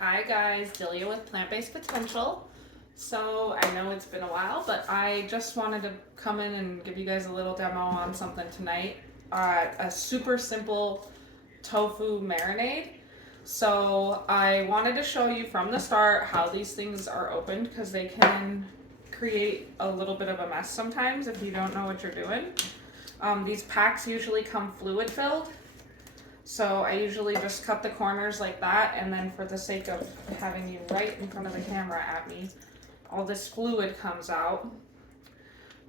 Hi guys, Delia with Plant-Based Potential. So I know it's been a while, but I just wanted to come in and give you guys a little demo on something tonight. A super simple tofu marinade. So I wanted to show you from the start how these things are opened because they can create a little bit of a mess sometimes if you don't know what you're doing. These packs usually come fluid filled. So I usually just cut the corners like that, and then for the sake of having you right in front of the camera at me, all this fluid comes out.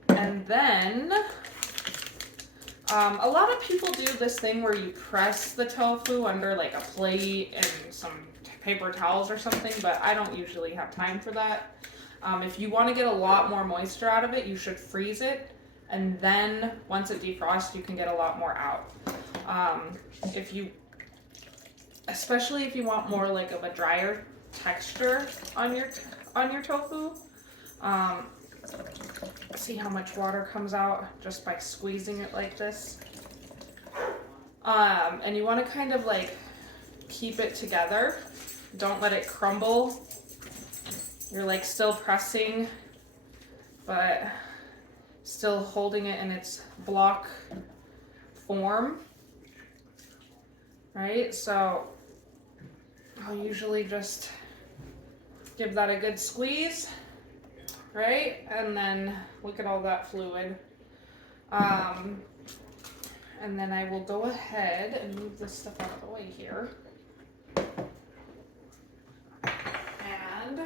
And then a lot of people do this thing where you press the tofu under like a plate and some paper towels or something, but I don't usually have time for that. If you want to get a lot more moisture out of it, you should freeze it, and then once it defrosts, you can get a lot more out. Especially if you want more like of a drier texture on your tofu. See how much water comes out just by squeezing it like this. And you want to kind of like keep it together. Don't let it crumble. You're like still pressing, but still holding it in its block form. Right? So I'll usually just give that a good squeeze, right? And then look at all that fluid. And then I will go ahead and move this stuff out of the way here. And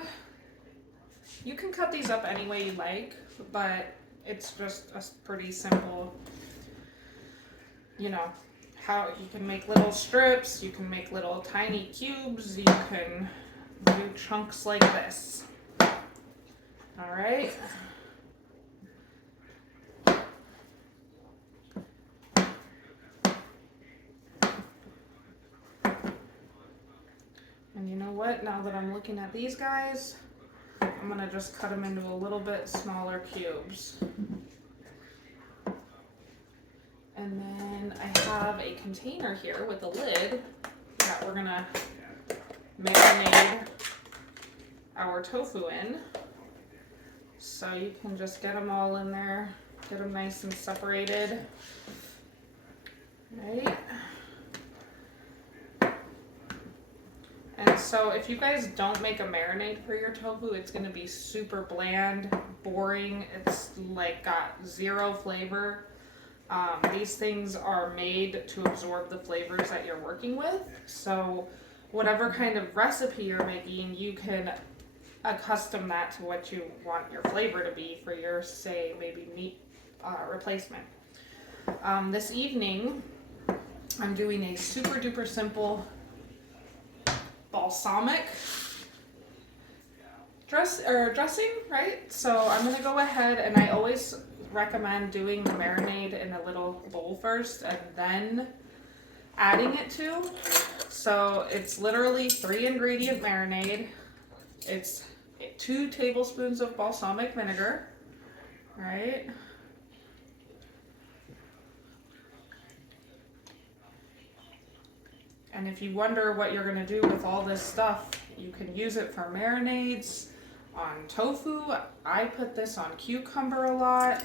you can cut these up any way you like, but it's just a pretty simple, how you can make little strips, you can make little tiny cubes, you can do chunks like this. All right. And you know what? Now that I'm looking at these guys, I'm gonna just cut them into a little bit smaller cubes. And then I have a container here with a lid that we're gonna marinate our tofu in. So you can just get them all in there, get them nice and separated. Right? And so if you guys don't make a marinade for your tofu, it's gonna be super bland, boring. It's like got zero flavor. These things are made to absorb the flavors that you're working with. So whatever kind of recipe you're making, you can accustom that to what you want your flavor to be for your, say, maybe meat replacement. This evening, I'm doing a super duper simple balsamic dressing, right? So I'm gonna go ahead, and I always recommend doing the marinade in a little bowl first and then adding it to. So it's literally 3-ingredient marinade. It's 2 tablespoons of balsamic vinegar, right? And if you wonder what you're gonna do with all this stuff, you can use it for marinades. On tofu, I put this on cucumber a lot.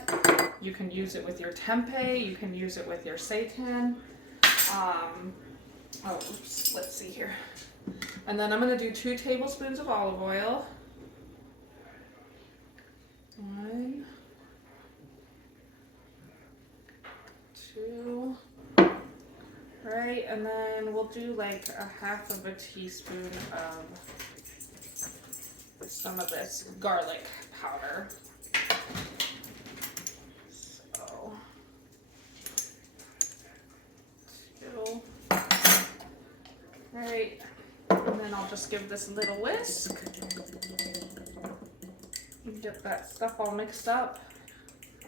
You can use it with your tempeh, you can use it with your seitan. Let's see here. And then I'm gonna do 2 tablespoons of olive oil. 1, 2, right, and then we'll do like a half of a teaspoon of some of this garlic powder. So, 2. Right, and then I'll just give this a little whisk. Get that stuff all mixed up.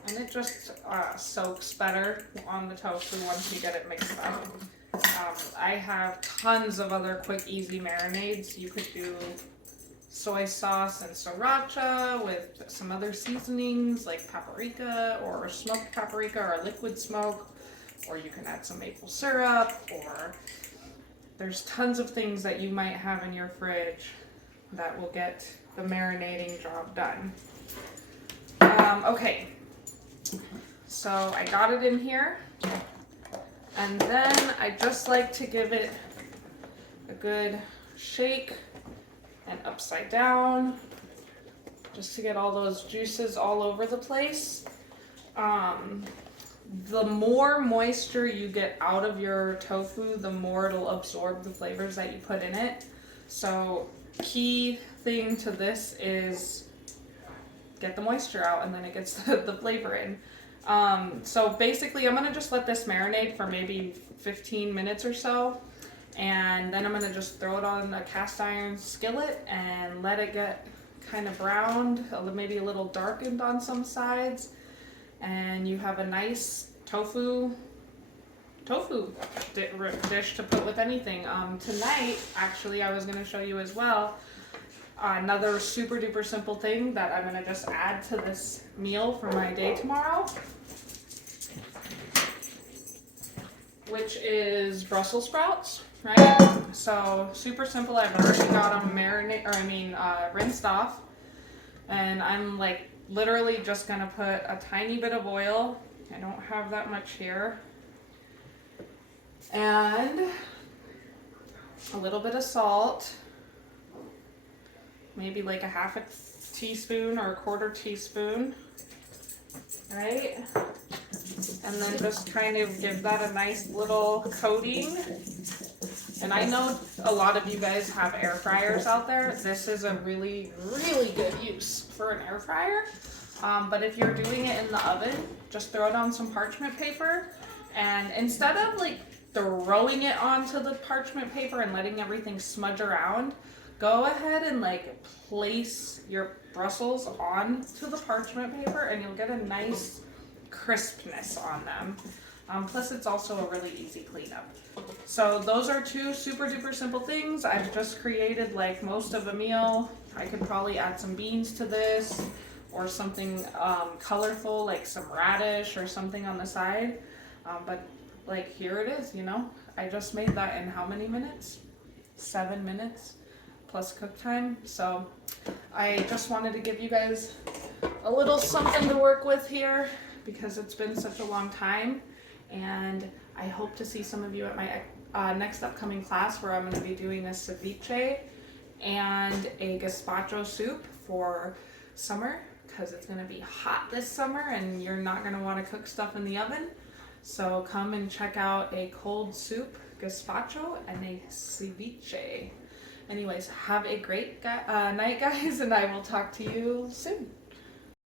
And it just soaks better on the tofu once you get it mixed up. I have tons of other quick, easy marinades. You could do soy sauce and sriracha with some other seasonings like paprika or smoked paprika or liquid smoke, or you can add some maple syrup or there's tons of things that you might have in your fridge that will get the marinating job done. Okay, so I got it in here, and then I just like to give it a good shake and upside down, just to get all those juices all over the place. The more moisture you get out of your tofu, the more it'll absorb the flavors that you put in it. So key thing to this is get the moisture out, and then it gets the flavor in. So basically I'm gonna just let this marinate for maybe 15 minutes or so, and then I'm gonna just throw it on a cast iron skillet and let it get kind of browned, maybe a little darkened on some sides, and you have a nice tofu dish to put with anything. Tonight, actually, I was going to show you as well another super duper simple thing that I'm going to just add to this meal for my day tomorrow, which is Brussels sprouts, right? So super simple. I've already got them rinsed off, and I'm like literally just going to put a tiny bit of oil. I don't have that much here. And a little bit of salt, maybe like a half a teaspoon or a quarter teaspoon, right? And then just kind of give that a nice little coating. And I know a lot of you guys have air fryers out there. This is a really, really good use for an air fryer. But if you're doing it in the oven, just throw it on some parchment paper, and instead of like throwing it onto the parchment paper and letting everything smudge around, go ahead and like place your Brussels onto the parchment paper, and you'll get a nice crispness on them. Plus it's also a really easy cleanup. So those are two super duper simple things. I've just created like most of a meal. I could probably add some beans to this, or something colorful like some radish or something on the side. But like here it is, you know. I just made that in how many minutes? 7 minutes plus cook time. So I just wanted to give you guys a little something to work with here, because it's been such a long time. And I hope to see some of you at my next upcoming class, where I'm going to be doing a ceviche and a gazpacho soup for summer, because it's going to be hot this summer and you're not going to want to cook stuff in the oven. So come and check out a cold soup, gazpacho, and a ceviche. Anyways, have a great night, guys, and I will talk to you soon.